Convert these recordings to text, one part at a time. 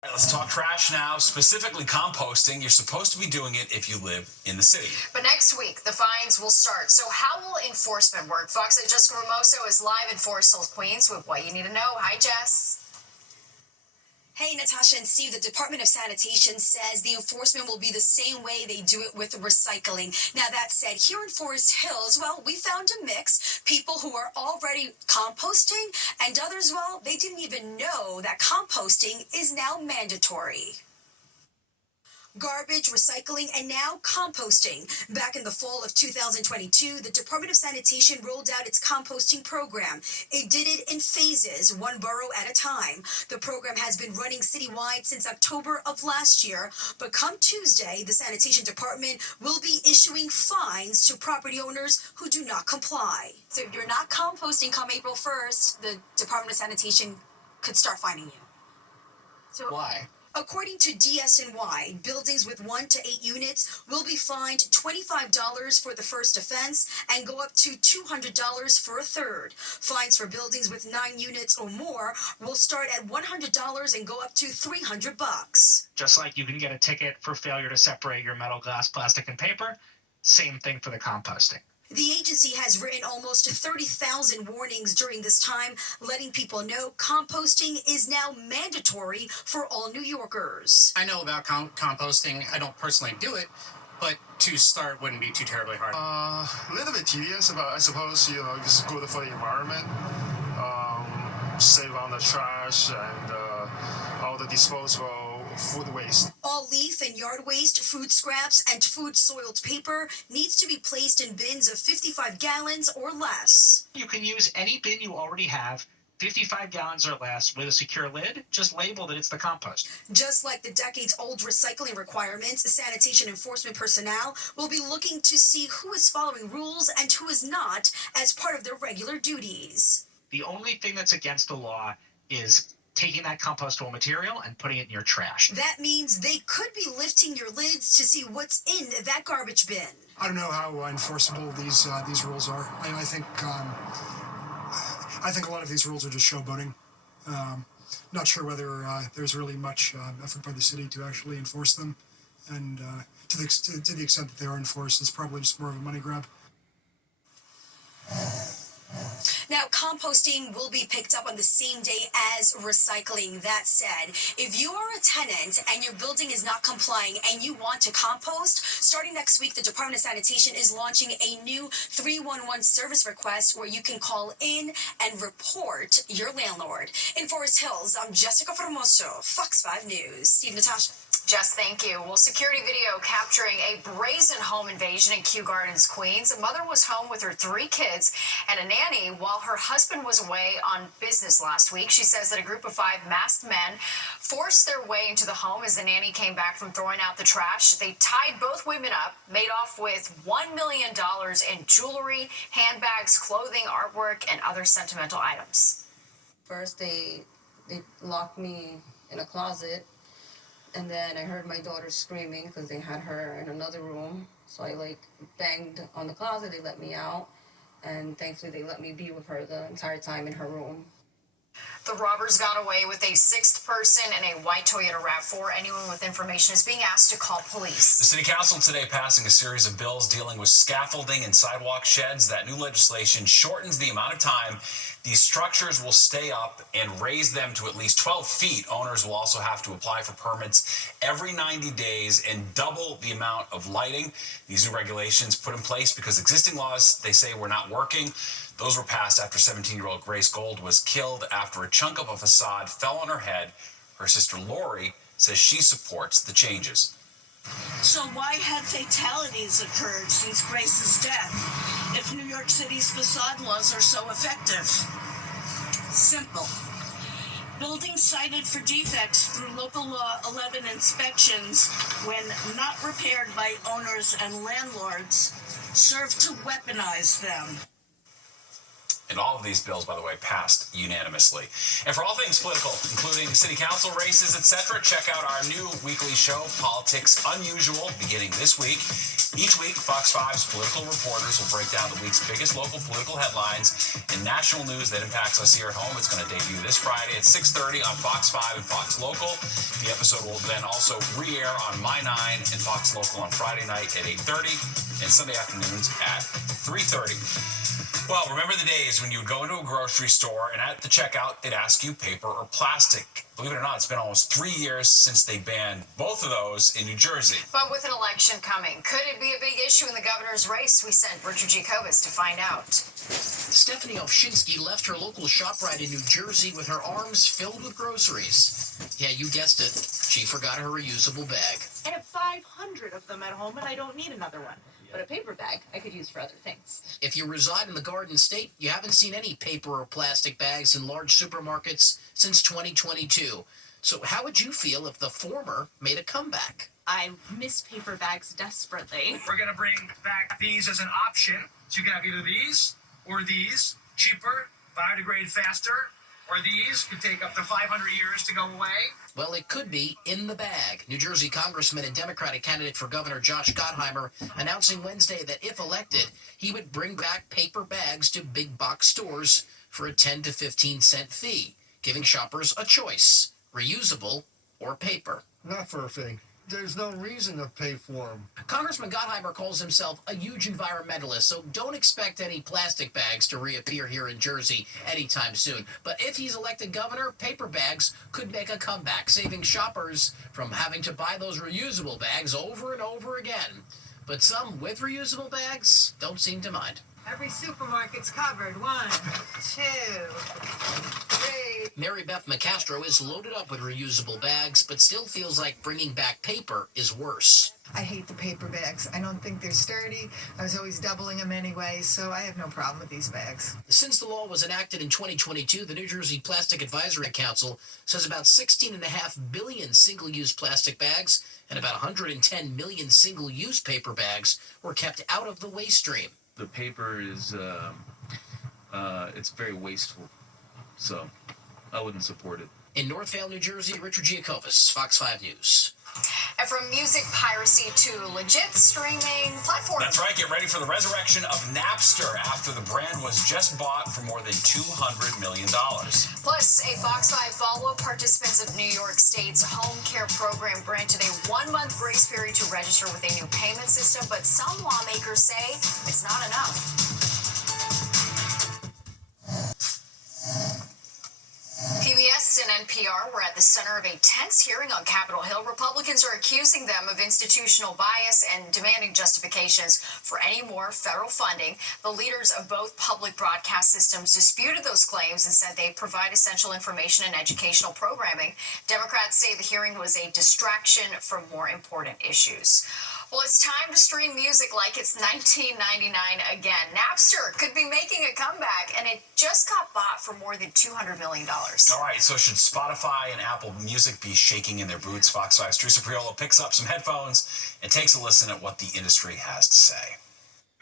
All right, let's talk trash now, specifically composting. You're supposed to be doing it if you live in the city. But next week, the fines will start. So how will enforcement work? Fox's Jessica Ramoso is live in Forest Hills, Queens with what you need to know. Hi, Jess. Hey, Natasha and Steve, the Department of Sanitation says the enforcement will be the same way they do it with recycling. Now, that said, here in Forest Hills, well, we found a mix. People who are already composting and others, well, they didn't even know that composting is now mandatory. Garbage, recycling, and now composting. Back in the fall of 2022, the Department of Sanitation rolled out its composting program. It did it in phases, one borough at a time. The program has been running citywide since October of last year, but come Tuesday, the Sanitation Department will be issuing fines to property owners who do not comply. So if you're not composting come April 1st, the Department of Sanitation could start fining you. So why? According to DSNY, buildings with 1 to 8 units will be fined $25 for the first offense and go up to $200 for a third. Fines for buildings with 9 units or more will start at $100 and go up to $300. Just like you can get a ticket for failure to separate your metal, glass, plastic, and paper, same thing for the composting. The agency has written almost 30,000 warnings during this time, letting people know composting is now mandatory for all New Yorkers. I know about composting. I don't personally do it, but to start wouldn't be too terribly hard. A little bit tedious, but I suppose, it's good for the environment. Save on the trash and all the disposable food waste. All leaf and yard waste, food scraps, and food soiled paper needs to be placed in bins of 55 gallons or less. You can use any bin you already have, 55 gallons or less, with a secure lid. Just label that it's the compost. Just like the decades-old recycling requirements, sanitation enforcement personnel will be looking to see who is following rules and who is not as part of their regular duties. The only thing that's against the law is taking that compostable material and putting it in your trash. That means they could be lifting your lids to see what's in that garbage bin. I don't know how enforceable these rules are. I think a lot of these rules are just showboating. Not sure whether there's really much effort by the city to actually enforce them, and to the extent that they are enforced, it's probably just more of a money grab. Now, composting will be picked up on the same day as recycling. That said, if you are a tenant and your building is not complying and you want to compost, starting next week, the Department of Sanitation is launching a new 311 service request where you can call in and report your landlord. In Forest Hills, I'm Jessica Formoso, Fox 5 News. Steve, Natasha. Jess, thank you. Well, security video capturing a brazen home invasion in Kew Gardens, Queens. A mother was home with her 3 kids and a nanny while her husband was away on business last week. She says that a group of 5 masked men forced their way into the home as the nanny came back from throwing out the trash. They tied both women up, made off with $1 million in jewelry, handbags, clothing, artwork, and other sentimental items. First, they locked me in a closet. And then I heard my daughter screaming because they had her in another room. So I banged on the closet. They let me out. And thankfully they let me be with her the entire time in her room. The robbers got away with a 6th person in a white Toyota RAV4. Anyone with information is being asked to call police. The City Council today passing a series of bills dealing with scaffolding and sidewalk sheds. That new legislation shortens the amount of time these structures will stay up and raise them to at least 12 feet. Owners will also have to apply for permits every 90 days and double the amount of lighting. These new regulations put in place because existing laws, they say, were not working. Those were passed after 17-year-old Grace Gold was killed after a chunk of a facade fell on her head. Her sister Lori says she supports the changes. So why have fatalities occurred since Grace's death if New York City's facade laws are so effective? Simple. Buildings cited for defects through Local Law 11 inspections, when not repaired by owners and landlords, serve to weaponize them. And all of these bills, by the way, passed unanimously. And for all things political, including city council races, etc., check out our new weekly show, Politics Unusual, beginning this week. Each week, Fox 5's political reporters will break down the week's biggest local political headlines and national news that impacts us here at home. It's going to debut this Friday at 6:30 on Fox 5 and Fox Local. The episode will then also re-air on My 9 and Fox Local on Friday night at 8:30 and Sunday afternoons at 3:30. Well, remember the days when you would go into a grocery store and at the checkout, they'd ask you paper or plastic. Believe it or not, it's been almost 3 years since they banned both of those in New Jersey. But with an election coming, could it be a big issue in the governor's race? We sent Richard Jacobus to find out. Stephanie Ovshinsky left her local ShopRite in New Jersey with her arms filled with groceries. Yeah, you guessed it. She forgot her reusable bag. I have 500 of them at home and I don't need another one. But a paper bag I could use for other things. If you reside in the Garden State, you haven't seen any paper or plastic bags in large supermarkets since 2022. So how would you feel if the former made a comeback? I miss paper bags desperately. We're going to bring back these as an option. So you can have either these or these, cheaper, biodegrade faster, or these could take up to 500 years to go away. Well, it could be in the bag. New Jersey Congressman and Democratic candidate for Governor Josh Gottheimer announcing Wednesday that if elected, he would bring back paper bags to big box stores for a 10 to 15 cent fee, giving shoppers a choice, reusable or paper. Not for a fee. There's no reason to pay for them. Congressman Gottheimer calls himself a huge environmentalist, so don't expect any plastic bags to reappear here in Jersey anytime soon. But if he's elected governor, paper bags could make a comeback, saving shoppers from having to buy those reusable bags over and over again. But some with reusable bags don't seem to mind. Every supermarket's covered. 1, 2, 3. Mary Beth McCastro is loaded up with reusable bags, but still feels like bringing back paper is worse. I hate the paper bags. I don't think they're sturdy. I was always doubling them anyway, so I have no problem with these bags. Since the law was enacted in 2022, the New Jersey Plastic Advisory Council says about 16.5 billion single-use plastic bags and about 110 million single-use paper bags were kept out of the waste stream. The paper is, it's very wasteful, so I wouldn't support it. In Northvale, New Jersey, Richard Giacobas, Fox 5 News. And from music piracy to legit streaming platforms. That's right. Get ready for the resurrection of Napster after the brand was just bought for more than $200 million. Plus, a Fox 5 follow-up, participants of New York State's home care program granted a 1-month grace period to register with a new payment system, but some lawmakers say it's not enough. PBS and NPR were at the center of a tense hearing on Capitol Hill. Republicans are accusing them of institutional bias and demanding justifications for any more federal funding. The leaders of both public broadcast systems disputed those claims and said they provide essential information and educational programming. Democrats say the hearing was a distraction from more important issues. Well, it's time to stream music like it's 1999 again. Napster could be making a comeback, and it just got bought for more than $200 million. All right, so should Spotify and Apple Music be shaking in their boots? Fox 5's Teresa Priolo picks up some headphones and takes a listen at what the industry has to say.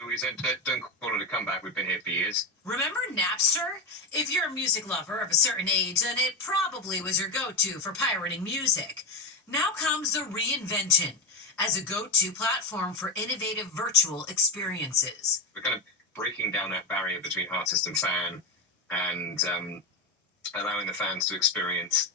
We said, don't call it a comeback. We've been here for years. Remember Napster? If you're a music lover of a certain age, then it probably was your go-to for pirating music. Now comes the reinvention as a go-to platform for innovative virtual experiences. We're kind of breaking down that barrier between artist and fan, and allowing the fans to experience,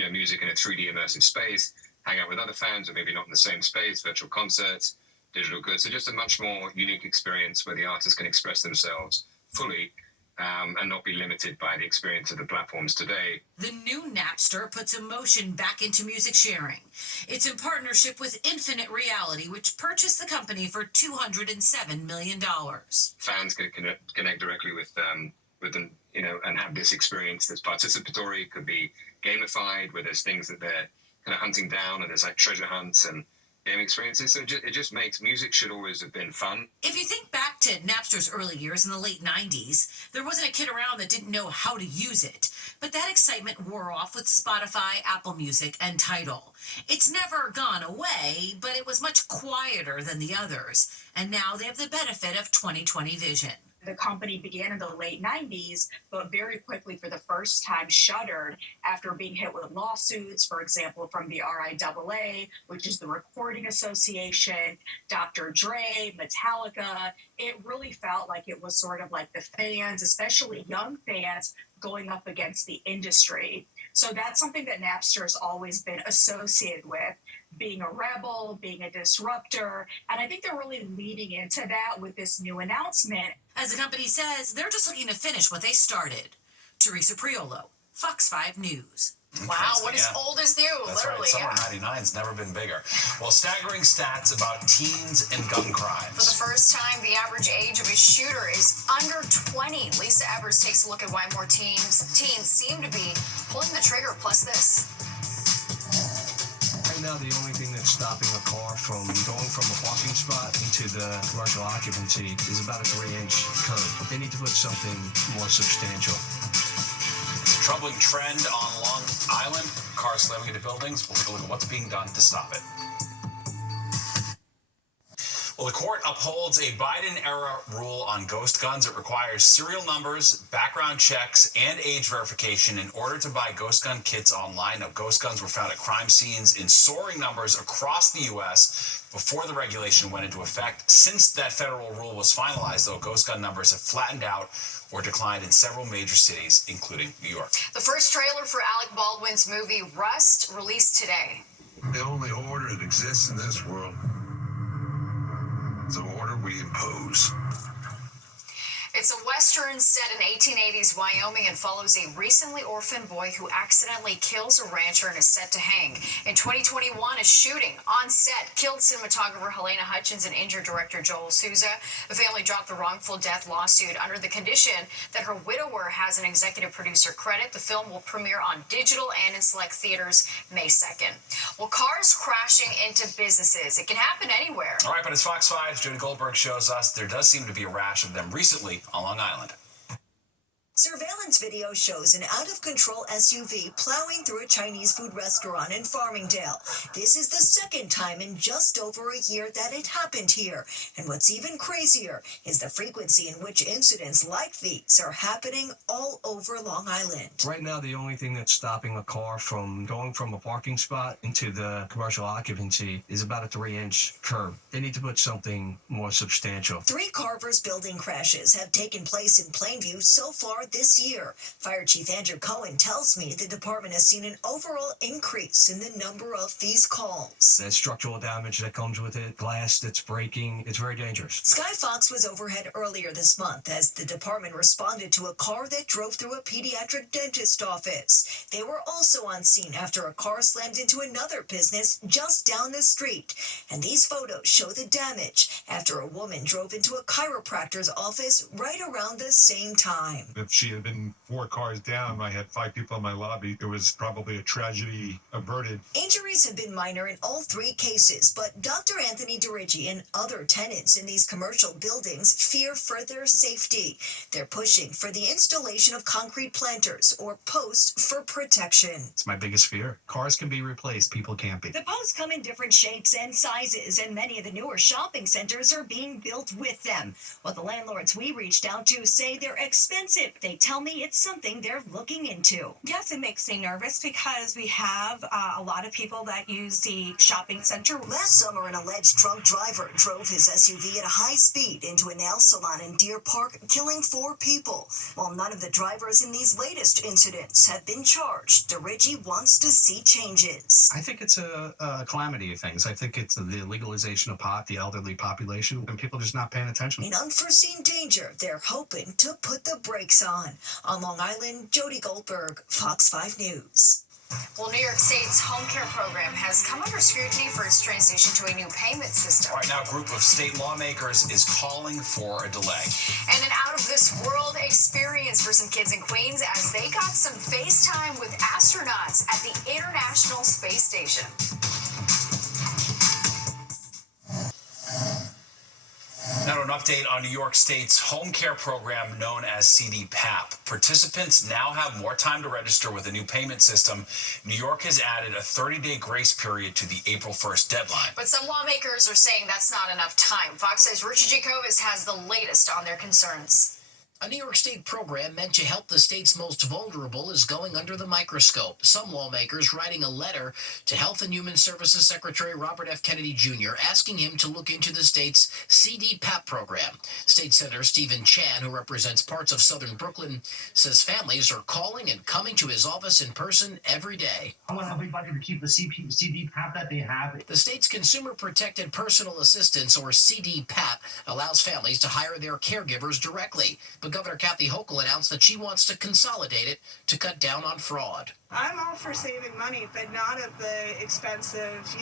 music in a 3D immersive space, hang out with other fans, or maybe not in the same space, virtual concerts, digital goods. So just a much more unique experience where the artists can express themselves fully and not be limited by the experience of the platforms today. The new Napster puts emotion back into music sharing. It's in partnership with Infinite Reality, which purchased the company for $207 million. Fans can connect directly with them, and have this experience that's participatory. Could be gamified, where there's things that they're kind of hunting down, and there's like treasure hunts and game experiences. So it just makes music should always have been fun. If you think back to Napster's early years in the late 90s, there wasn't a kid around that didn't know how to use it. But that excitement wore off with Spotify, Apple Music, and Tidal. It's never gone away, but it was much quieter than the others. And now they have the benefit of 2020 vision. The company began in the late 90s, but very quickly, for the first time, shuttered after being hit with lawsuits, for example, from the RIAA, which is the Recording Association, Dr. Dre, Metallica. It really felt like it was sort of like the fans, especially young fans, going up against the industry. So that's something that Napster has always been associated with, being a rebel, being a disruptor. And I think they're really leading into that with this new announcement. As the company says, they're just looking to finish what they started. Teresa Priolo, Fox 5 News. Wow, what is Yeah. old is new, That's literally. right. Summer '99's never been bigger. Well, staggering stats about teens and gun For crimes. the first time, the average age of a shooter is under 20. Lisa Evers takes a look at why more teens seem to be pulling the trigger. Plus this. Right now, the only thing that's stopping a car from going from a parking spot into the commercial occupancy is about a 3-inch curb. They need to put something more substantial. Troubling trend on Long Island. Cars slamming into buildings. We'll take a look at what's being done to stop it. Well, the court upholds a Biden-era rule on ghost guns. It requires serial numbers, background checks, and age verification in order to buy ghost gun kits online. Now, ghost guns were found at crime scenes in soaring numbers across the U.S. before the regulation went into effect. Since that federal rule was finalized, though, ghost gun numbers have flattened out or declined in several major cities, including New York. The first trailer for Alec Baldwin's movie Rust released today. The only order that exists in this world is the order we impose. It's a Western set in 1880s Wyoming and follows a recently orphaned boy who accidentally kills a rancher and is set to hang. In 2021, a shooting on set killed cinematographer Helena Hutchins and injured director Joel Souza. The family dropped the wrongful death lawsuit under the condition that her widower has an executive producer credit. The film will premiere on digital and in select theaters May 2nd. Well, cars crashing into businesses. It can happen anywhere. All right, but as Fox 5's Jody Goldberg shows us, there does seem to be a rash of them recently on Long Island. Surveillance video shows an out-of-control SUV plowing through a Chinese food restaurant in Farmingdale. This is the second time in just over a year that it happened here. And what's even crazier is the frequency in which incidents like these are happening all over Long Island. Right now, the only thing that's stopping a car from going from a parking spot into the commercial occupancy is about a 3-inch curb. They need to put something more substantial. 3 Carver's building crashes have taken place in Plainview so far this year. Fire Chief Andrew Cohen tells me the department has seen an overall increase in the number of these calls. The structural damage that comes with it, glass that's breaking, it's very dangerous. Sky Fox was overhead earlier this month as the department responded to a car that drove through a pediatric dentist office. They were also on scene after a car slammed into another business just down the street. And these photos show the damage after a woman drove into a chiropractor's office right around the same time. If she had been 4 cars down, I had 5 people in my lobby. It was probably a tragedy averted. Injuries have been minor in all 3 cases, but Dr. Anthony DiRiggi and other tenants in these commercial buildings fear for their safety. They're pushing for the installation of concrete planters or posts for protection. It's my biggest fear. Cars can be replaced, people can't be. The posts come in different shapes and sizes, and many of the newer shopping centers are being built with them. What the landlords we reached out to say they're expensive. They tell me it's something they're looking into. Yes, it makes me nervous because we have a lot of people that use the shopping center. Last summer, an alleged drunk driver drove his SUV at a high speed into a nail salon in Deer Park, killing 4 people. While none of the drivers in these latest incidents have been charged, DiRiggi wants to see changes. I think it's a calamity of things. I think it's the legalization of pot, the elderly population, and people just not paying attention. In unforeseen danger, they're hoping to put the brakes on. On Long Island, Jody Goldberg, Fox 5 News. Well, New York State's home care program has come under scrutiny for its transition to a new payment system. All right, now a group of state lawmakers is calling for a delay. And an out-of-this-world experience for some kids in Queens as they got some FaceTime with astronauts at the International Space Station. Now, an update on New York State's home care program known as CDPAP. Participants now have more time to register with a new payment system. New York has added a 30-day grace period to the April 1st deadline. But some lawmakers are saying that's not enough time. Fox says Richard Jacobus has the latest on their concerns. A New York State program meant to help the state's most vulnerable is going under the microscope. Some lawmakers writing a letter to Health and Human Services Secretary Robert F. Kennedy Jr. asking him to look into the state's CDPAP program. State Senator Stephen Chan, who represents parts of southern Brooklyn, says families are calling and coming to his office in person every day. I want everybody to keep the CDPAP that they have. The state's Consumer Protected Personal Assistance, or CDPAP, allows families to hire their caregivers directly. But Governor Kathy Hochul announced that she wants to consolidate it to cut down on fraud. I'm all for saving money, but not at the expense of,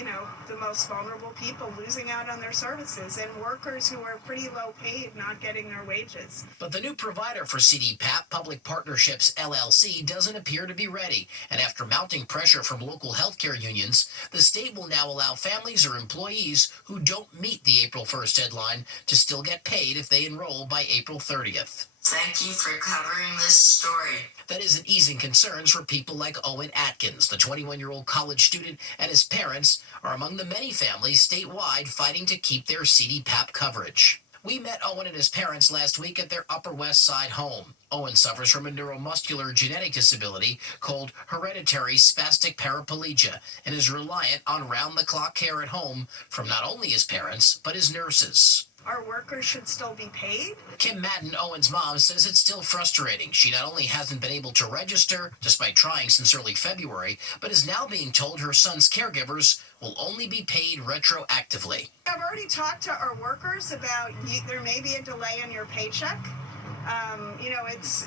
the most vulnerable people losing out on their services and workers who are pretty low paid not getting their wages. But the new provider for CDPAP, Public Partnerships LLC, doesn't appear to be ready. And after mounting pressure from local healthcare unions, the state will now allow families or employees who don't meet the April 1st deadline to still get paid if they enroll by April 30th. Thank you for covering this story. That isn't easing concerns for people like Owen Atkins. The 21-year-old college student and his parents are among the many families statewide fighting to keep their CDPAP coverage. We met Owen and his parents last week at their Upper West Side home. Owen suffers from a neuromuscular genetic disability called hereditary spastic paraplegia and is reliant on round-the-clock care at home from not only his parents, but his nurses. Our workers should still be paid. Kim Madden, Owen's mom, says it's still frustrating. She not only hasn't been able to register, despite trying since early February, but is now being told her son's caregivers will only be paid retroactively. I've already talked to our workers about there may be a delay in your paycheck.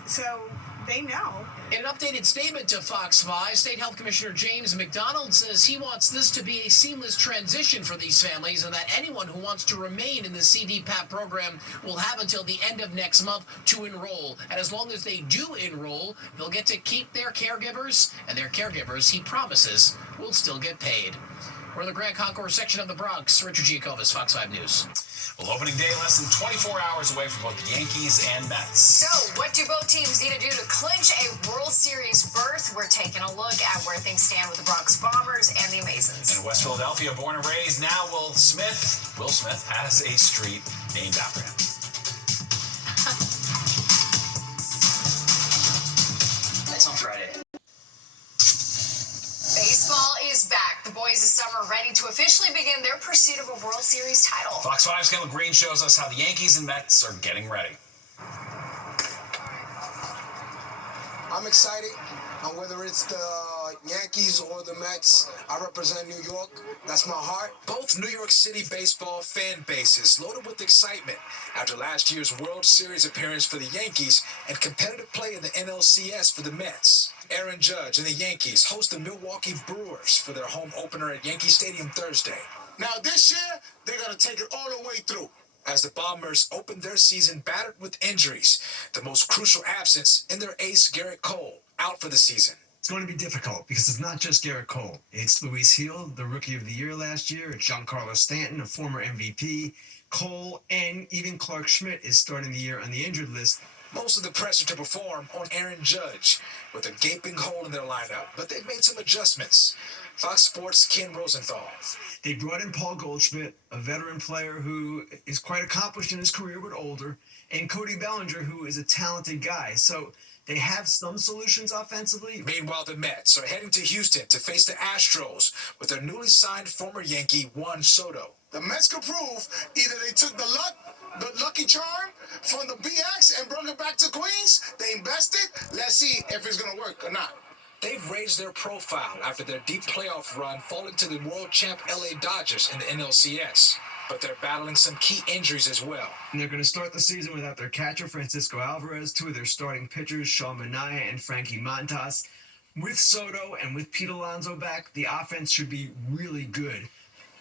So they know. In an updated statement to Fox 5, State Health Commissioner James McDonald says he wants this to be a seamless transition for these families and that anyone who wants to remain in the CDPAP program will have until the end of next month to enroll. And as long as they do enroll, they'll get to keep their caregivers, and their caregivers, he promises, will still get paid. We're in the Grand Concourse section of the Bronx. Richard Giacobas, Fox 5 News. Well, opening day less than 24 hours away from both the Yankees and Mets. So, what do both teams need to do to clinch a World Series berth? We're taking a look at where things stand with the Bronx Bombers and the Amazons. In West Philadelphia, born and raised, now Will Smith has a street named after him. That's on Friday. Baseball is back. The boys this summer ready to officially begin their pursuit of a World Series title. Fox 5's Kendall Green shows us how the Yankees and Mets are getting ready. I'm excited. Whether it's the Yankees or the Mets, I represent New York. That's my heart. Both New York City baseball fan bases loaded with excitement after last year's World Series appearance for the Yankees and competitive play in the NLCS for the Mets. Aaron Judge and the Yankees host the Milwaukee Brewers for their home opener at Yankee Stadium Thursday. Now this year, they're going to take it all the way through. As the Bombers open their season battered with injuries, the most crucial absence in their ace Garrett Cole, out for the season. It's going to be difficult because it's not just Garrett Cole. It's Luis Gil, the Rookie of the Year last year. It's Giancarlo Stanton, a former MVP. Cole and even Clark Schmidt is starting the year on the injured list. Most of the pressure to perform on Aaron Judge with a gaping hole in their lineup, but they've made some adjustments. Fox Sports' Ken Rosenthal. They brought in Paul Goldschmidt, a veteran player who is quite accomplished in his career but older, and Cody Bellinger, who is a talented guy. So they have some solutions offensively. Meanwhile, the Mets are heading to Houston to face the Astros with their newly signed former Yankee Juan Soto. The Mets could prove either they took the lucky charm from the BX and brought it back to Queens. They invested. Let's see if it's going to work or not. They've raised their profile after their deep playoff run falling to the world champ LA Dodgers in the NLCS. But they're battling some key injuries as well. And they're going to start the season without their catcher, Francisco Alvarez, two of their starting pitchers, Sean Manaea and Frankie Montas. With Soto and with Pete Alonso back, the offense should be really good.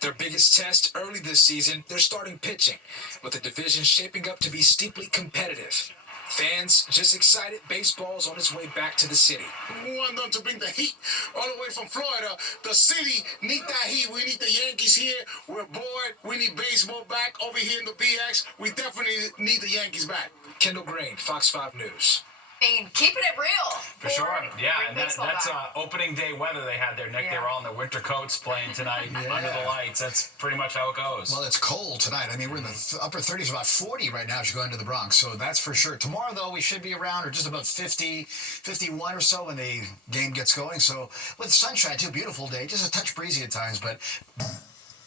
Their biggest test early this season, their starting pitching, with the division shaping up to be steeply competitive. Fans just excited baseball's on its way back to the city. We want them to bring the heat all the way from Florida. The city need that heat. We need the Yankees here. We're bored. We need baseball back over here in the BX. We definitely need the Yankees back. Kendall Green, Fox 5 News. I mean, keeping it real. For sure, yeah, bring and baseball that's back. opening day weather they had there, Nick. They Yeah. were all in their winter coats playing tonight under the lights. That's pretty much how it goes. Well, it's cold tonight. I mean, we're in the upper 30s, about 40 right now as you go into the Bronx, so that's for sure. Tomorrow, though, we should be around or just about 50, 51 or so when the game gets going. So with sunshine, too, beautiful day. Just a touch breezy at times, but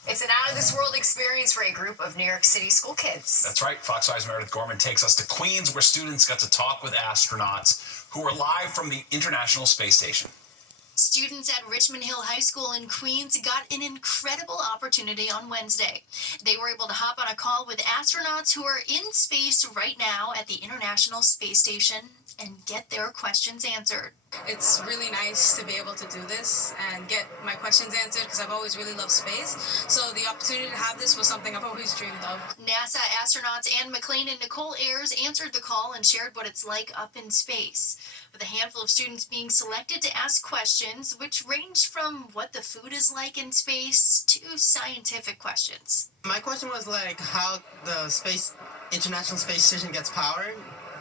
It's an out-of-this-world experience for a group of New York City school kids. That's right. Fox 5's Meredith Gorman takes us to Queens, where students got to talk with astronauts who were live from the International Space Station. Students at Richmond Hill High School in Queens got an incredible opportunity on Wednesday. They were able to hop on a call with astronauts who are in space right now at the International Space Station and get their questions answered. It's really nice to be able to do this and get my questions answered because I've always really loved space. So the opportunity to have this was something I've always dreamed of. NASA astronauts Anne McLean and Nicole Ayers answered the call and shared what it's like up in space, with a handful of students being selected to ask questions which range from what the food is like in space to scientific questions. My question was like how the International Space Station gets powered.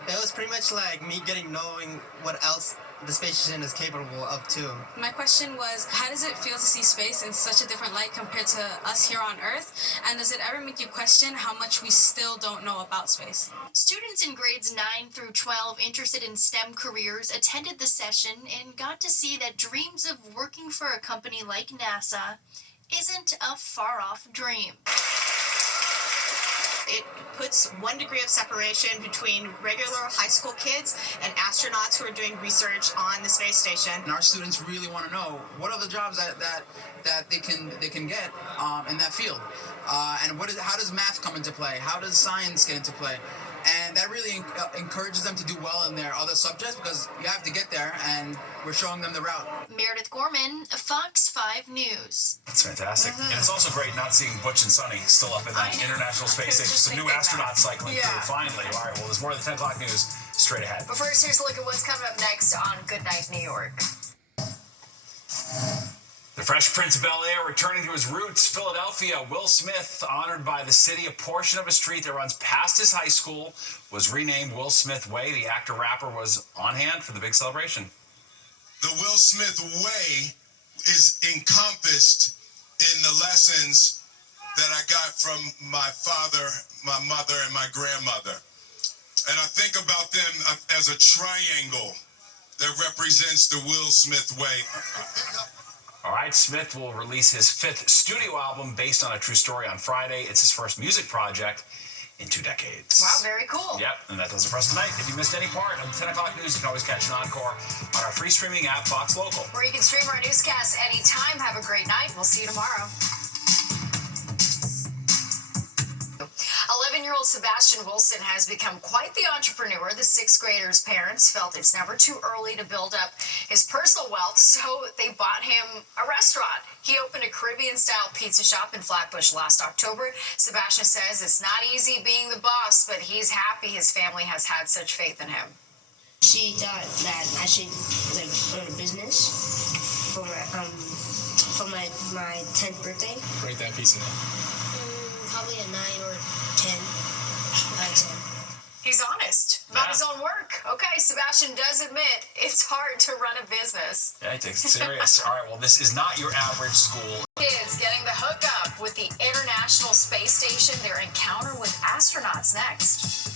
It was pretty much like me knowing what else the space station is capable of too. My question was, how does it feel to see space in such a different light compared to us here on Earth? And does it ever make you question how much we still don't know about space? Students in grades 9 through 12 interested in STEM careers attended the session and got to see that dreams of working for a company like NASA isn't a far-off dream. It puts 1 degree of separation between regular high school kids and astronauts who are doing research on the space station. And our students really want to know what are the jobs that they can get in that field, and how does math come into play? How does science get into play? And that really encourages them to do well in their other subjects because you have to get there, and we're showing them the route. Meredith Gorman, Fox 5 News. That's fantastic. And it's also great not seeing Butch and Sonny still up in the International Space Station. Some new astronauts cycling through, finally. All right, well, there's more of the 10 o'clock news straight ahead. But first, here's a look at what's coming up next on Good Night New York. The Fresh Prince of Bel-Air returning to his roots, Philadelphia. Will Smith, honored by the city. A portion of a street that runs past his high school was renamed Will Smith Way. The actor-rapper was on hand for the big celebration. The Will Smith way is encompassed in the lessons that I got from my father, my mother, and my grandmother. And I think about them as a triangle that represents the Will Smith way. All right, Smith will release his 5th studio album based on a true story on Friday. It's his first music project in 2 decades. Wow, very cool. Yep, and that does it for us tonight. If you missed any part of the 10 o'clock news, you can always catch an encore on our free streaming app, Fox Local. Where you can stream our newscasts anytime. Have a great night. We'll see you tomorrow. 11-year-old Sebastian Wilson has become quite the entrepreneur. The 6th grader's parents felt it's never too early to build up his personal wealth, so they bought him a restaurant. He opened a Caribbean-style pizza shop in Flatbush last October. Sebastian says it's not easy being the boss, but he's happy his family has had such faith in him. She thought that I should own a business for my 10th birthday. Rate that pizza now. Probably a 9 or 10 out of 10. He's honest about his own work. Okay, Sebastian does admit it's hard to run a business. Yeah, he takes it serious. All right, well, this is not your average school. Kids getting the hookup with the International Space Station. Their encounter with astronauts next.